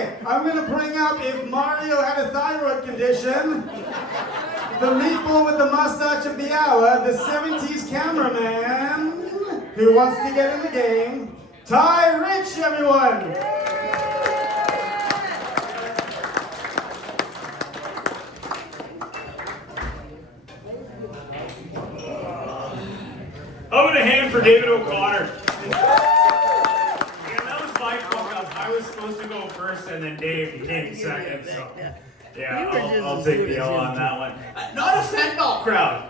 Okay, I'm gonna bring up if Mario had a thyroid condition. The meatball with the mustache of the hour, the 70s cameraman who wants to get in the game, Ty Rich, everyone! How about a hand for David O'Connor? Yeah, that was my fuck up. I was supposed to go first and then Dave came second, so yeah, I'll take the L on that one. Not a fentanyl crowd.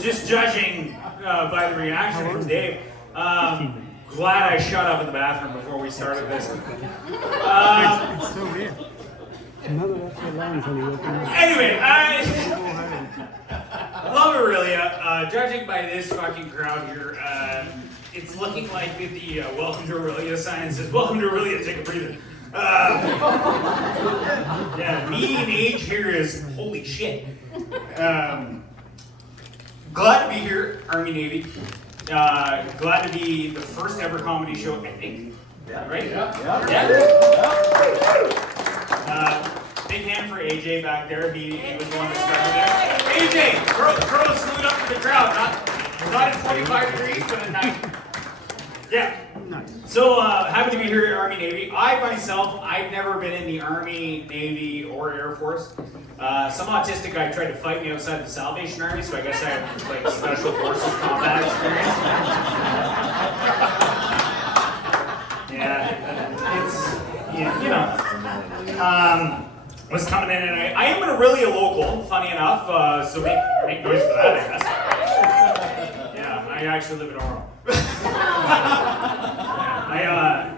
Just judging by the reaction from Dave. Glad I shut up in the bathroom before we started this. It's so weird. Anyway, love Aurelia. Judging by this fucking crowd here, it's looking like the Welcome to Aurelia sign says, "Welcome to Aurelia, take a breather." Yeah, median age here is holy shit. Glad to be here, Army Navy. Glad to be the first ever comedy show, I think. Yeah. Right? Yeah. Big hand for AJ back there. He was the one that started there. AJ, throw a salute up to the crowd. Not at 25 degrees, but at 90. Yeah. So happy to be here at Army Navy. I myself, I've never been in the Army, Navy, or Air Force. Some autistic guy tried to fight me outside the Salvation Army, so I guess I have like special forces combat experience. Yeah, it's you know. Was coming in and I am in Aurelia local, funny enough, so make noise for that, I guess. Yeah, I actually live in Oro.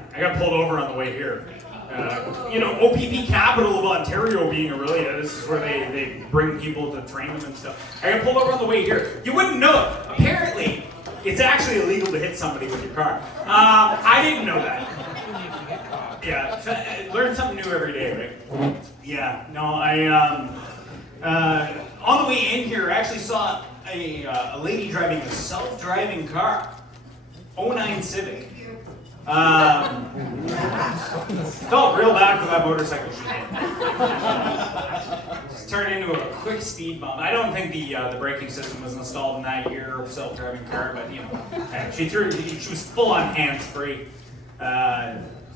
I got pulled over on the way here. OPP capital of Ontario being Aurelia, this is where they bring people to train them and stuff. I got pulled over on the way here. You wouldn't know it. Apparently, it's actually illegal to hit somebody with your car. I didn't know that. Yeah, learn something new every day, right? Yeah, no, on the way in here, I actually saw a lady driving a self-driving car, 09 Civic. Felt real bad for that motorcycle she hit. Just turned into a quick speed bump. I don't think the braking system was installed in that year of self-driving car, but she was full on hands-free.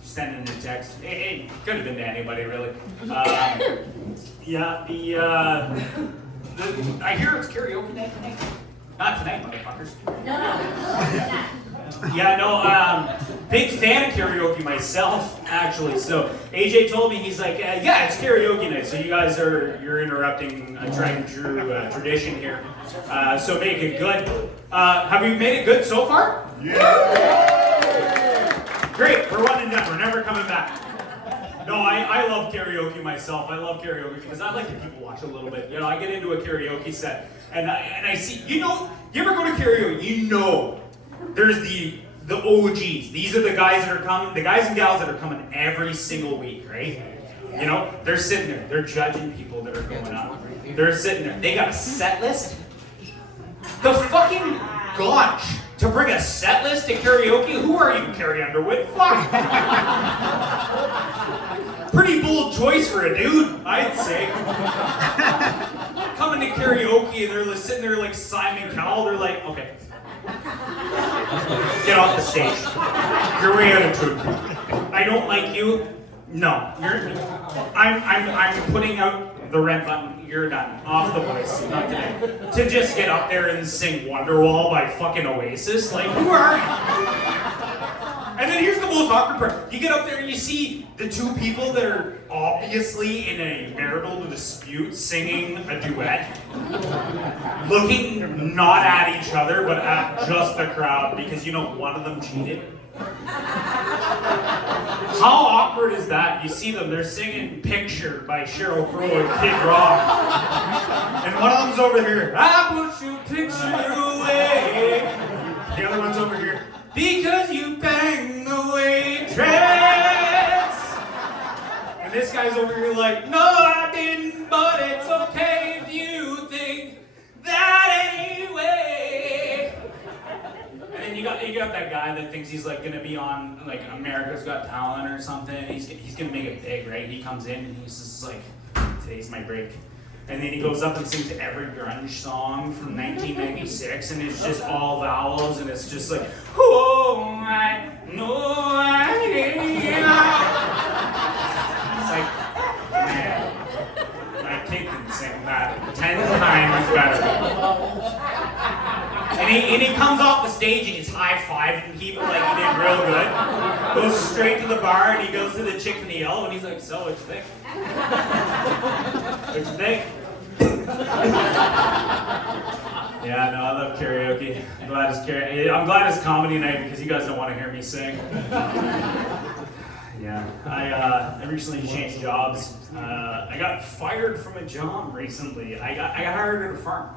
Sending a text. It could have been to anybody, really. I hear it's karaoke night tonight. Not tonight, motherfuckers. Big fan of karaoke myself, actually. So AJ told me, he's like, yeah, it's karaoke night. So you guys you're interrupting a tried and true tradition here. So make it good. Have you made it good so far? Yeah. Great, we're one and done. We're never coming back. No, I love karaoke myself. I love karaoke because I like to people watch a little bit. I get into a karaoke set and I see, you ever go to karaoke, there's the OGs. These are the guys that are coming, the guys and gals that are coming every single week, right? They're sitting there, they're judging people that are going up. They're sitting there, they got a set list. The fucking gaunch to bring a set list to karaoke? Who are you, Carrie Underwood? Fuck! Pretty bold choice for a dude, I'd say. Coming to karaoke and they're sitting there like Simon Cowell, they're like, okay. Get off the stage. You're way out of tune. I don't like you. No. I'm putting out the red button. You're done. Off the voice. Not today. To just get up there and sing Wonderwall by fucking Oasis. Like, who are you? And then here's the most awkward part. You get up there and you see the two people that are obviously in a marital dispute singing a duet. Looking not at each other, but at just the crowd because one of them cheated. How awkward is that? You see them, they're singing Picture by Sheryl Crow and Kid Rock. And one of them's over here, I put your picture away. The other one's over here, because you bang the waitress. And this guy's over here like, no I didn't, but it's okay if you think that anyway. And then you you got that guy that thinks he's like gonna be on like America's Got Talent or something. He's gonna make it big, right? He comes in and he's just like, today's my break. And then he goes up and sings every grunge song from 1996, and it's just all vowels, and it's just like, oh, I know I It's like, man, my kid can sing that 10 times better. And he comes off the stage and he's high-fiving people like he did real good. Goes straight to the bar and he goes to the chick in the yellow and he's like, so what you think? What you think? Yeah, no, I love karaoke. I'm glad it's comedy night because you guys don't want to hear me sing. Yeah, I recently changed jobs. I got fired from a job recently. I got hired at a farm.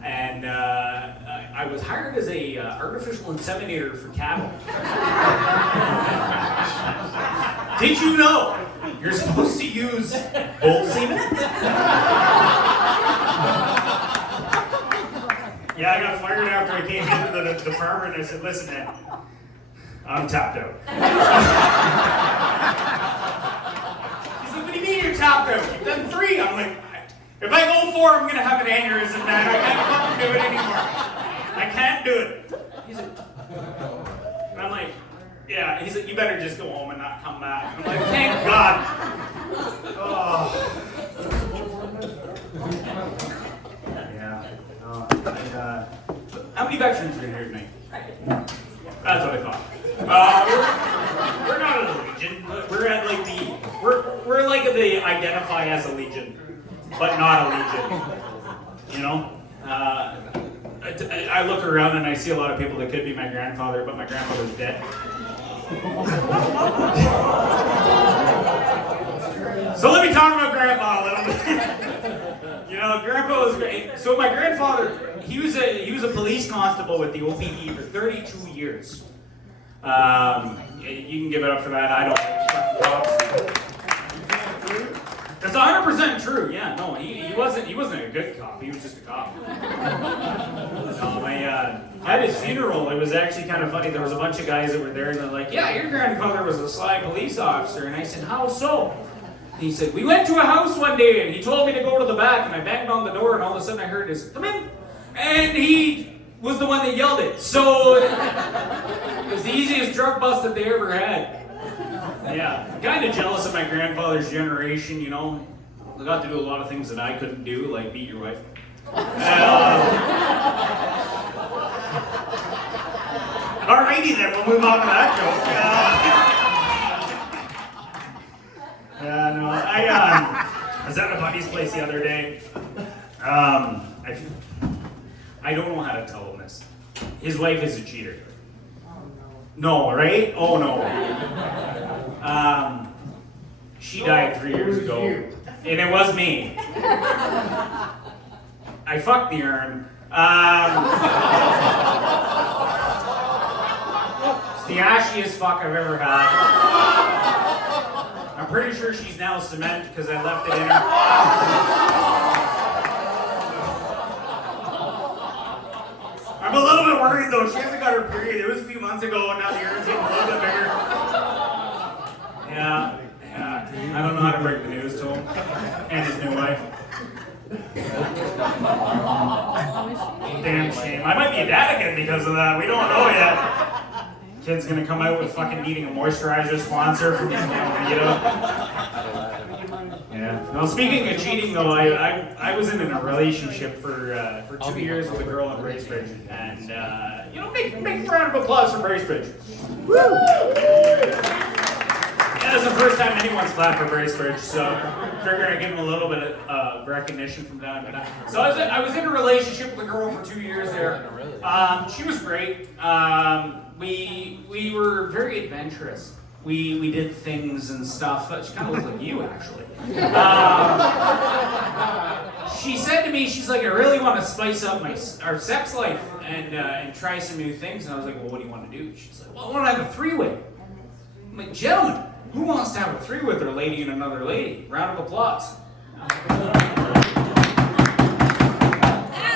And I was hired as a artificial inseminator for cattle. Did you know you're supposed to use bull semen? Yeah, I got fired after I came into the farmer and I said, listen, man, I'm tapped out. He's like, what do you mean you're tapped out? You've done 3. I'm like, if I go 4, I'm gonna have an aneurysm, man. I can't fucking do it anymore. I can't do it. He's like, and I'm like, yeah. He's like, you better just go home and not come back. I'm like, thank God. Oh. Yeah. How many veterans are here tonight? That's what I thought. We're not a legion. We're at like we're like the identify as a legion. But not a legion, you know? I look around and I see a lot of people that could be my grandfather, but my grandfather's dead. So let me talk about Grandpa a little bit. You know, Grandpa was great. So my grandfather, he was a police constable with the OPD for 32 years. You can give it up for that. I don't like props. That's 100% true. Yeah, no, he wasn't a good cop. He was just a cop. At his funeral, it was actually kind of funny. There was a bunch of guys that were there, and they're like, "Yeah, your grandfather was a sly police officer." And I said, "How so?" And he said, "We went to a house one day, and he told me to go to the back, and I banged on the door, and all of a sudden I heard this, 'Come in,' and he was the one that yelled it. So it was the easiest drug bust that they ever had." Yeah, I'm kind of jealous of my grandfather's generation, you know. I got to do a lot of things that I couldn't do, like beat your wife. Alrighty then, we'll move on to that joke. No, I was at a buddy's place the other day. I don't know how to tell him this. His wife is a cheater. No, right? Oh no. She died 3 years ago, and it was me. I fucked the urn. It's the ashiest fuck I've ever had. I'm pretty sure she's now cement because I left it in her. I'm a little bit worried though. She hasn't got her period. It was a few months ago, and now the urn's getting a little bit bigger. Yeah. I don't know how to break the news to him and his new wife. Damn shame. I might be a dad again because of that. We don't know yet. Kid's gonna come out with fucking needing a moisturizer sponsor from Yeah. No, speaking of cheating though, I was in a relationship for 2 years with a girl in Bracebridge, and make a round of applause for Bracebridge. Woo! Yeah, it's the first time anyone's clapped for Bracebridge, so I figured I'd give them a little bit of recognition from time to time. So I was in a relationship with a girl for 2 years there. She was great. We were very adventurous. We did things and stuff. She kind of looked like you, actually. She said to me, she's like, I really want to spice up our sex life and try some new things. And I was like, well, what do you want to do? She's like, well, I want to have a 3-way. I'm like, gentlemen, who wants to have a 3 with their lady and another lady? Round of applause.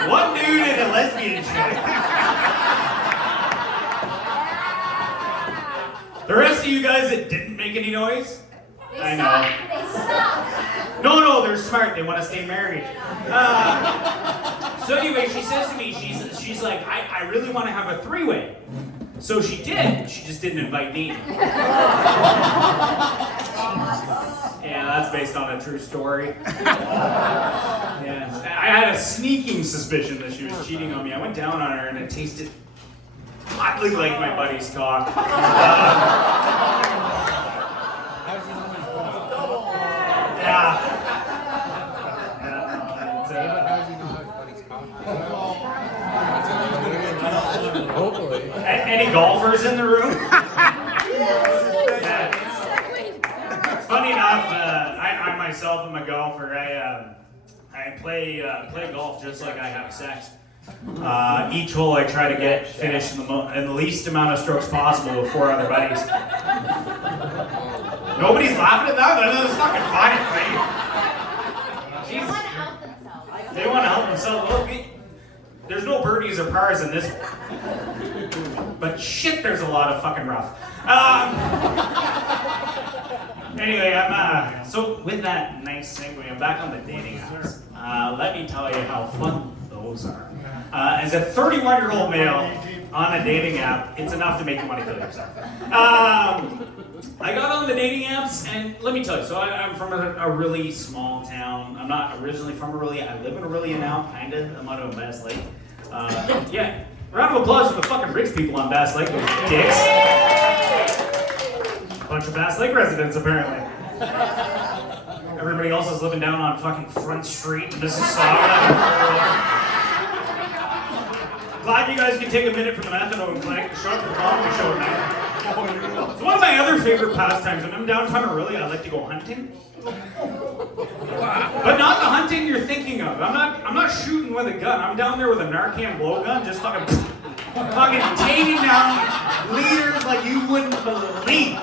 One dude and a lesbian chick. The rest of you guys that didn't make any noise, I know. They suck. No, they're smart. They want to stay married. So anyway, she says to me, she's like, I really want to have a three-way. So she did. She just didn't invite me. Yeah, that's based on a true story. Yeah, I had a sneaking suspicion that she was cheating on me. I went down on her and it tasted oddly like my buddy's cock. Yeah. Hopefully. Any golfers in the room? Yeah. Funny enough, I myself am a golfer. I play golf just like I have sex. Each hole I try to get finished in the least amount of strokes possible with 4 other buddies. Nobody's laughing at that? That's fucking funny, right? They want to help themselves. They want to help themselves. Look, there's no birdies or pars in this. But shit, there's a lot of fucking rough. Anyway, so with that nice segue, I'm back on the dating apps. Let me tell you how fun those are. As a 31-year-old male on a dating app, it's enough to make you want to kill yourself. I got on the dating apps, and let me tell you, so I'm from a really small town. I'm not originally from Orillia. I live in Orillia now, kind of. I'm out of Bass Lake. Yeah, round of applause for the fucking rich people on Bass Lake, those dicks. Bunch of Bass Lake residents, apparently. Everybody else is living down on fucking Front Street in Mississauga. Glad you guys can take a minute from the methadone clinic to show up for the comedy show tonight. So one of my other favorite pastimes, when I'm downtown Orillia, I like to go hunting. But not the hunting you're thinking of. I'm not shooting with a gun. I'm down there with a Narcan blowgun, just fucking taking down leaders like you wouldn't believe.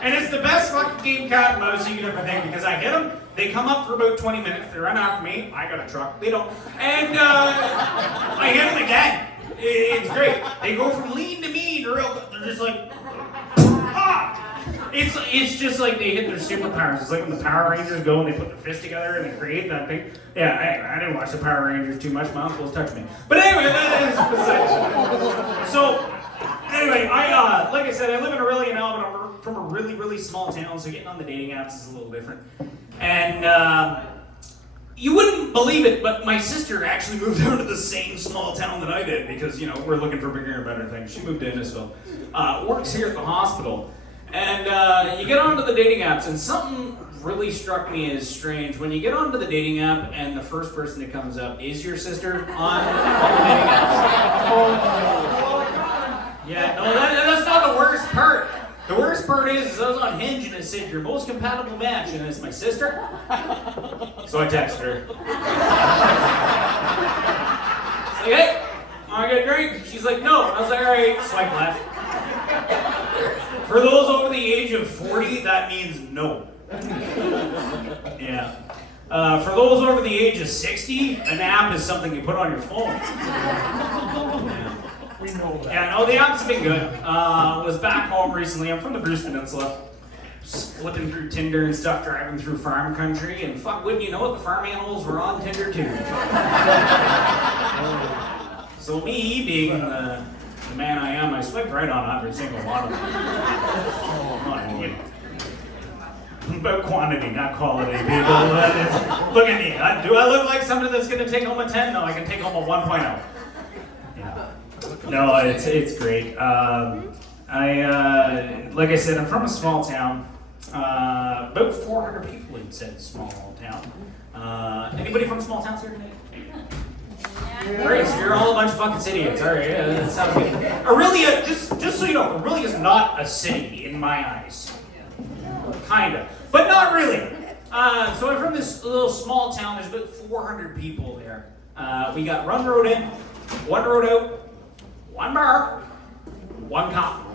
And it's the best fucking game cat and mouse you can ever think, because I hit them, they come up for about 20 minutes, they run after me, I got a truck, they don't, and I hit them again. It's great. They go from lean to mean, they're just like, ah! It's just like they hit their superpowers. It's like when the Power Rangers go and they put their fists together and they create that thing. Yeah, I didn't watch the Power Rangers too much, my uncles touched me. But anyway, that is besides. So, anyway, like I said, I live in Orillia now, but I'm from a really, really small town, so getting on the dating apps is a little different. And you wouldn't believe it, but my sister actually moved out of the same small town that I did because, you know, we're looking for bigger and better things. She moved to Innisfil. Works here at the hospital. And you get onto the dating apps, and something really struck me as strange. When you get onto the dating app and the first person that comes up is your sister on the dating apps. Yeah, no, that's not the worst part. The worst part is I was on Hinge and it said your most compatible match, and it's my sister. So I texted her. It's like, hey, wanna get a drink? She's like, no. I was like, all right, swipe left. For those over the age of 40, that means no. Yeah. For those over the age of 60, an app is something you put on your phone. Yeah. We know that. Yeah, no, the app's been good. Was back home recently. I'm from the Bruce Peninsula. Just flipping through Tinder and stuff, driving through farm country, and fuck, wouldn't you know it, the farm animals were on Tinder too. So me, being the man I am, I swiped right on every single one of them. About quantity, not quality, people. Look at me. Do I look like somebody that's going to take home a 10? No, I can take home a 1.0. Yeah. No, it's great. Like I said, I'm from a small town. About 400 people in said small town. Anybody from small towns here tonight? Great, so you're all a bunch of fucking city idiots. All right, yeah, that sounds good. Orillia, just so you know, Orillia is not a city in my eyes. Kinda, but not really. So I'm from this little small town. There's about 400 people there. We got one road in, one road out, one bar, one cop.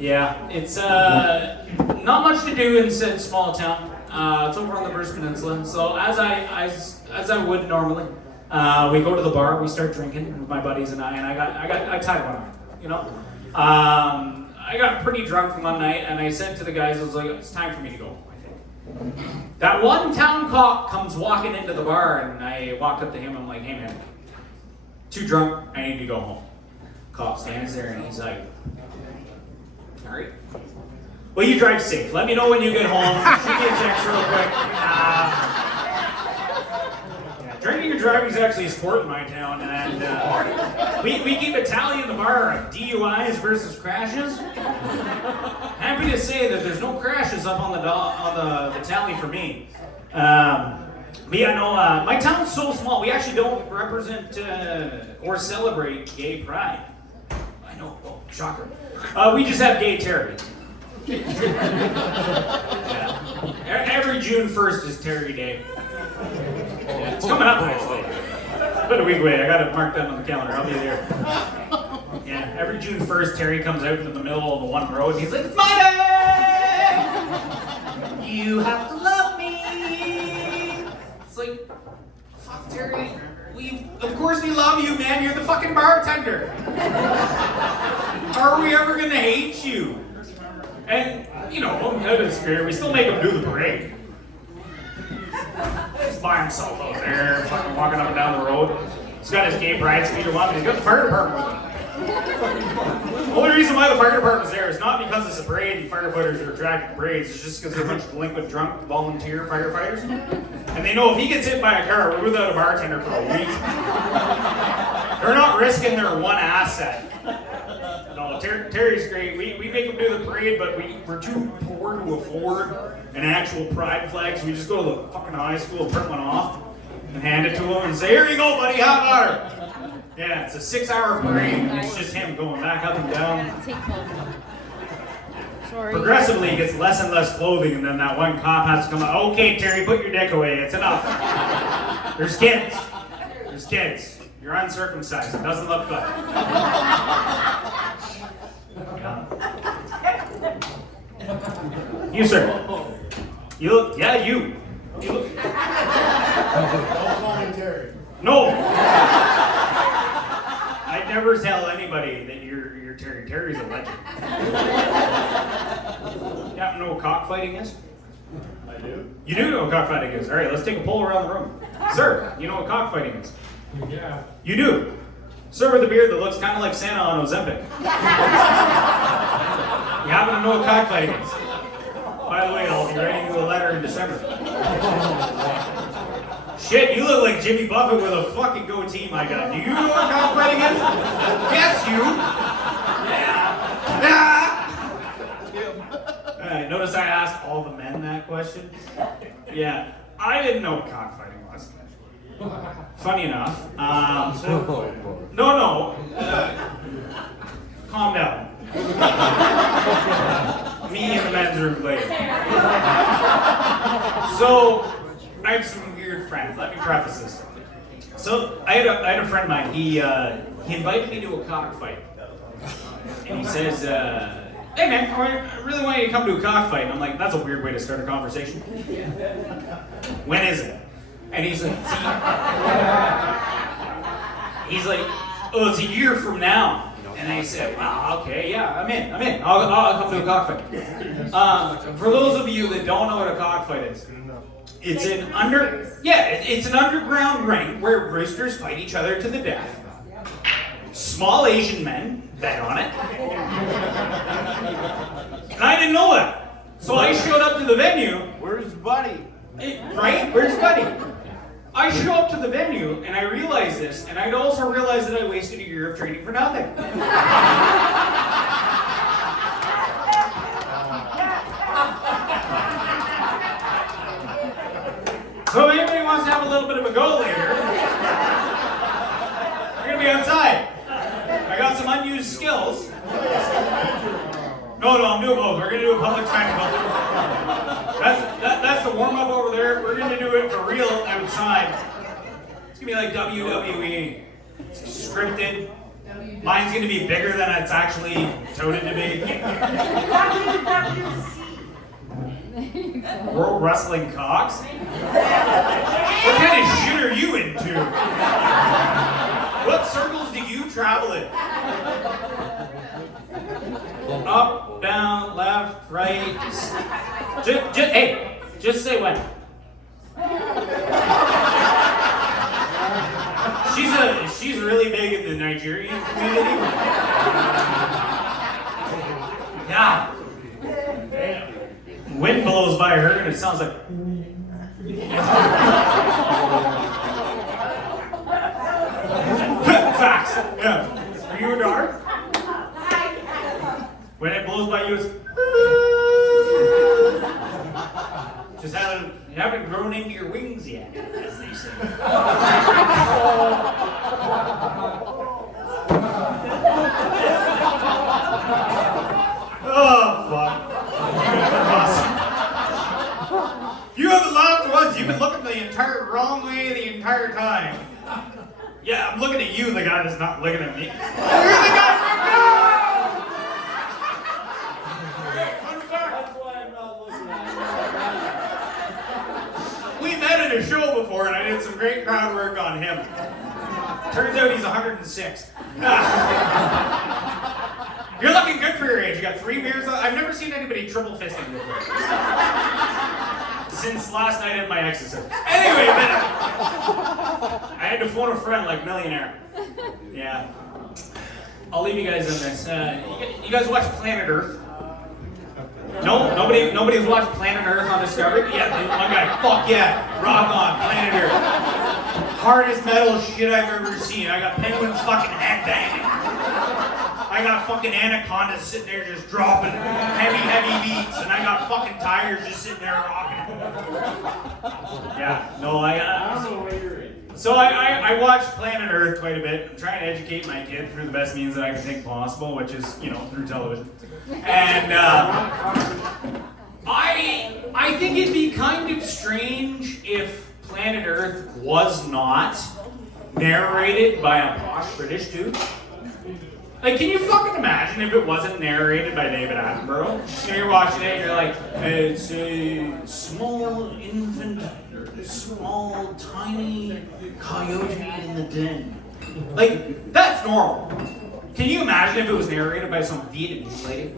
Yeah, it's not much to do in said small town. It's over on the Bruce Peninsula. So as I would normally, we go to the bar, we start drinking with my buddies and I tied one on, you know. I got pretty drunk one night, and I said to the guys, I was like, it's time for me to go home, I think. That one town cop comes walking into the bar, and I walked up to him, I'm like, hey man, too drunk, I need to go home. Cop stands there, and he's like, all right. Well, you drive safe. Let me know when you get home. Shoot me a text real quick. Drinking and driving is actually a sport in my town, and we keep a tally in the bar of DUIs versus crashes. Happy to say that there's no crashes up on the tally for me. But yeah, no, my town's so small. We actually don't represent or celebrate gay pride. I know, oh, shocker. We just have gay Terry. Yeah. Every June 1st is Terry Day. Yeah, it's coming up actually. It's been a week away. I got it marked down on the calendar. I'll be there. Yeah, every June 1st, Terry comes out into the middle of the one road and he's like, it's my day! You have to love me! It's like, fuck Terry. Of course we love you, man. You're the fucking bartender. Are we ever gonna hate you? And, you know, out of spirit, we still make him do the parade. He's by himself out there, fucking walking up and down the road. He's got his gay pride speeder on, but he's got the fire department with him. The only reason why the fire department's there is not because it's a parade and firefighters are attracted to parades, it's just because they're a bunch of delinquent, drunk, volunteer firefighters. And they know if he gets hit by a car, we're without a bartender for a week. They're not risking their one asset. No, Terry's great. We make him do the parade, but we're too poor to afford an actual pride flag, so we just go to the fucking high school, print one off, and hand it to him and say, here you go, buddy, hot water. Yeah, it's a 6-hour parade, and it's just him going back up and down. Sorry. Progressively, he gets less and less clothing, and then that one cop has to come out, okay, Terry, put your dick away, it's enough. There's kids. There's kids. You're uncircumcised, it doesn't look good. Yeah. You, sir. You look, yeah, you. You look. Don't call me Terry. No. I'd never tell anybody that you're Terry. Terry's a legend. You happen to know what cockfighting is? I do. You do know what cockfighting is. All right, let's take a poll around the room. Sir, you know what cockfighting is? Yeah. You do. Sir with a beard that looks kind of like Santa on Ozempic. You happen to know what cockfighting is? By the way, I'll be writing you a letter in December. Shit, you look like Jimmy Buffett with a fucking goatee, my god. Do you know what cockfighting is? Yes, you. Yeah. Notice I asked all the men that question. Yeah, I didn't know what cockfighting was. Funny enough. No. Calm down. Me in the men's room later. So, I have some weird friends. Let me preface this. So, I had a friend of mine. He invited me to a cockfight. And he says, hey man, I really want you to come to a cockfight. And I'm like, that's a weird way to start a conversation. When is it? And he's like, oh, it's a year from now. And I said, wow, okay, yeah, I'm in. I'll come to a cockfight. For those of you that don't know what a cockfight is, it's an underground ring where roosters fight each other to the death. Small Asian men bet on it. And I didn't know that. So I showed up to the venue. Where's Buddy? Right? Where's Buddy? I show up to the venue and I realize this, and I'd also realize that I wasted a year of training for nothing. So if anybody wants to have a little bit of a go later, we're gonna be outside. I got some unused skills. No, I'm doing both. We're gonna do a public spectacle. That's the warm-up over there. We're gonna do it for real outside. It's gonna be like WWE. It's scripted. Mine's gonna be bigger than it's actually touted to be. World Wrestling Cocks? What kind of shit are you into? What circles do you travel in? Up, down, left, right. Hey, just say when. She's really big in the Nigerian community. Yeah. Wind blows by her and it sounds like. Facts. Yeah. Are you a daughter? When it blows by you, it's. Just haven't grown into your wings yet, as they say. Oh, fuck. You are the loved ones. You've been looking the entire wrong way the entire time. Yeah, I'm looking at you, the guy that's not looking at me. You're the guy from now! Fun fact. That's why I'm not looking at We met at a show before and I did some great crowd work on him. Turns out he's 106. You're looking good for your age. You got 3 beers. I've never seen anybody triple fisting before. Since last night at my exorcism. Anyway, but I had to phone a friend like Millionaire. Yeah. I'll leave you guys on this. You guys watch Planet Earth? No? Nobody's watched Planet Earth on Discovery? Yeah, one guy. Fuck yeah. Rock on. Planet Earth. Hardest metal shit I've ever seen. I got penguins fucking headbanging. I got fucking anacondas sitting there just dropping heavy beats, and I got fucking tires just sitting there rocking. Yeah, no, I don't know what you're in. So I watch Planet Earth quite a bit. I'm trying to educate my kid through the best means that I can think possible, which is, through television. And I think it'd be kind of strange if Planet Earth was not narrated by a posh British dude. Like, can you fucking imagine if it wasn't narrated by David Attenborough? You're watching it and you're like, it's a small infant, small, tiny coyote in the den. Like, that's normal. Can you imagine if it was narrated by some Vietnamese lady?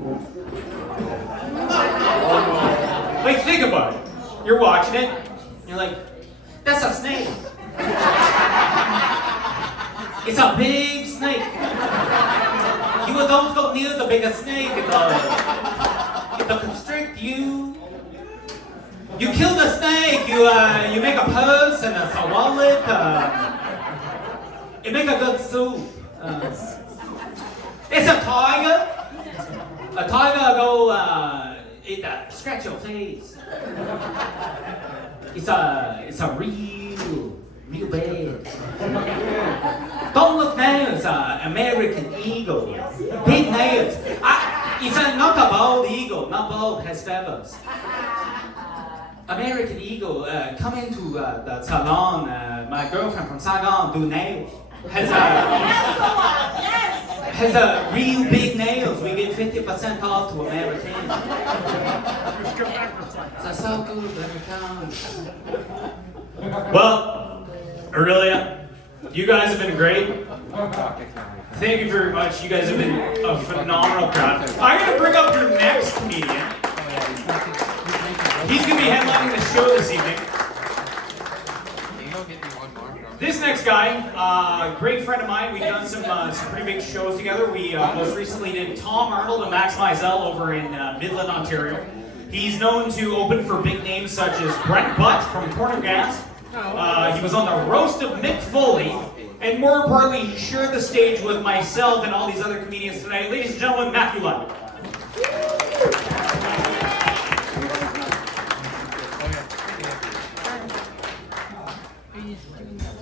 Like, think about it. You're watching it, and you're like, that's a snake. It's a big snake. You don't go near the biggest snake. It'll constrict you. You kill the snake. You make a purse and a wallet. You make a good soup. It's a tiger. A tiger go scratch your face. It's a real bad. Don't look now, it's an American eagle. Big nails. It's not a bald eagle, not bald, has feathers. American eagle, come into the salon, my girlfriend from Saigon do nails. Has a real big nails. We get 50% off to Americans. That's so good every time. Well, Aurelia, you guys have been great. Thank you very much. You guys have been a phenomenal crowd. I'm going to bring up your next comedian. He's going to be headlining the show this evening. This next guy, great friend of mine. We've done some pretty big shows together. We most recently did Tom Arnold and Max Mizell over in Midland, Ontario. He's known to open for big names such as Brent Butt from Corner Gas. He was on the roast of Mick Foley. And more importantly, he shared the stage with myself and all these other comedians tonight. Ladies and gentlemen, Matthew Lund.